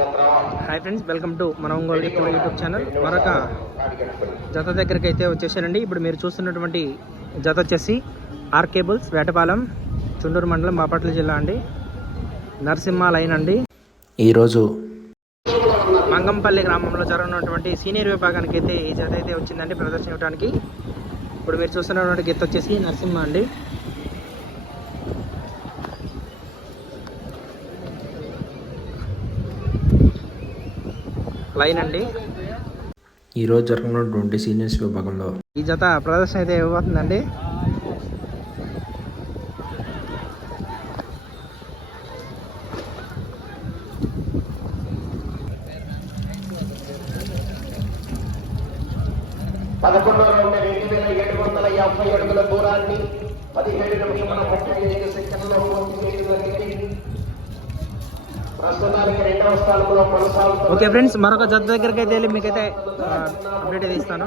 Hi friends welcome to మన ఒంగోలు గిత్తలు YouTube channel. మరొక జత దగ్గరికి అయితే వచ్చేసారండి ఇప్పుడు మీరు చూస్తున్నటువంటి జత వచ్చేసి ఆర్ కేబుల్స్ వేటపాలెం చుండూరు మండలం బాపట్ల జిల్లా అండి. నరసింహ లైన్ అండి. ఈరోజు మంగంపల్లి గ్రామంలో జరగనున్నటువంటి సీనియర్ విభాగానికి అయితే ఈ జత అయితే వచ్చిందండి ప్రదర్శన ఇవ్వడానికి ఇప్పుడు మీరు చూస్తున్నటువంటి గీత వచ్చేసి నరసింహ అండి. లైన్ అండి. ఈరోజు జరగనున్నటువంటి సీనియర్స్ విభాగంలో. ఈ జత ప్రదర్శన అయితే ఇవ్వబోతుందండి. పదకొండో రౌండ్ రెండు వేల ఏడు వందల యాభై అడుగుల దూరాన్ని పదిహేడు నిమిషముల ముప్పై ఐదు ఓకే ఫ్రెండ్స్ మరొక జత దగ్గరికి అయితే వెళ్ళి మీకైతే అప్డేట్ అయితే ఇస్తాను.